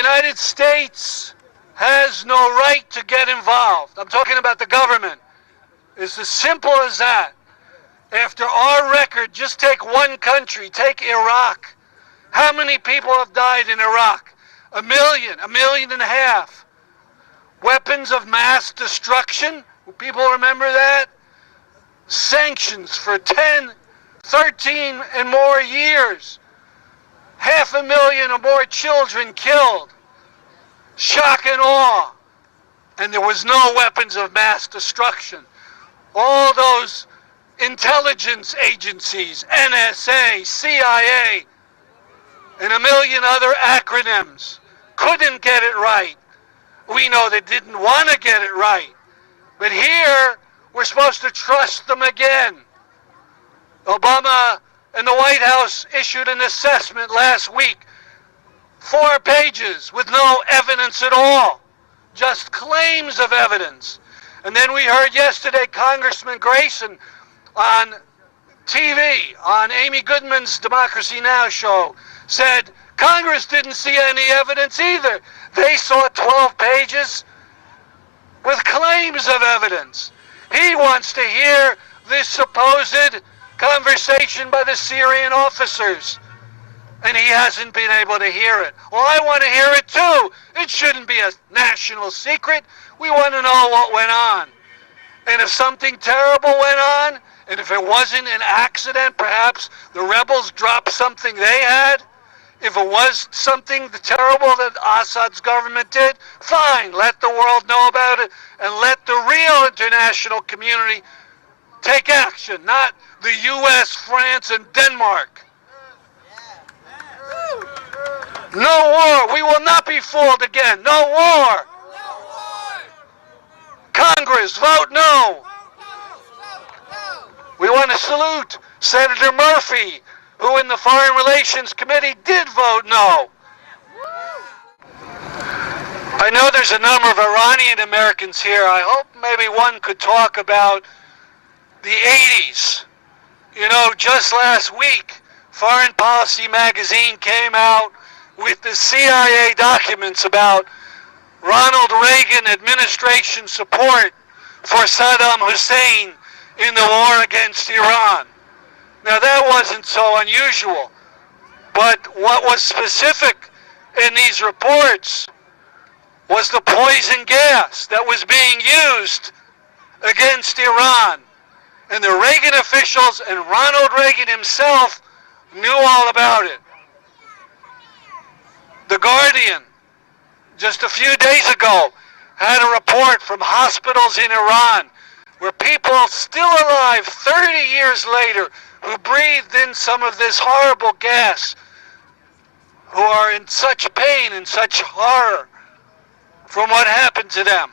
United States has no right to get involved. I'm talking about the government. It's as simple as that. After our record, just take one country, take Iraq. How many people have died in Iraq? 1 million, 1.5 million. Weapons of mass destruction. People remember that? Sanctions for 10, 13 and more years. 500,000 or more children killed. Shock and awe. And there was no weapons of mass destruction. All those intelligence agencies, NSA, CIA, and 1 million other acronyms couldn't get it right. We know they didn't want to get it right. But here, we're supposed to trust them again. Obama and the White House issued an assessment last week, 4 pages with no evidence at all, just claims of evidence. And then we heard yesterday Congressman Grayson on TV, on Amy Goodman's Democracy Now! Show, said Congress didn't see any evidence either. They saw 12 pages with claims of evidence. He wants to hear this supposed conversation by the Syrian officers, and he hasn't been able to hear it. Well, I want to hear it too. It shouldn't be a national secret. We want to know what went on. And if something terrible went on, and if it wasn't an accident, perhaps the rebels dropped something they had, if it was something terrible that Assad's government did, fine, let the world know about it, and let the real international community take action, not the U.S., France, and Denmark. No war. We will not be fooled again. No war. Congress, vote no. We want to salute Senator Murphy, who in the Foreign Relations Committee did vote no. I know there's a number of Iranian Americans here. I hope maybe one could talk about the 80s. You know, just last week, Foreign Policy magazine came out with the CIA documents about Ronald Reagan administration support for Saddam Hussein in the war against Iran. Now that wasn't so unusual, but what was specific in these reports was the poison gas that was being used against Iran. And the Reagan officials and Ronald Reagan himself knew all about it. The Guardian, just a few days ago, had a report from hospitals in Iran where people still alive 30 years later who breathed in some of this horrible gas, who are in such pain and such horror from what happened to them.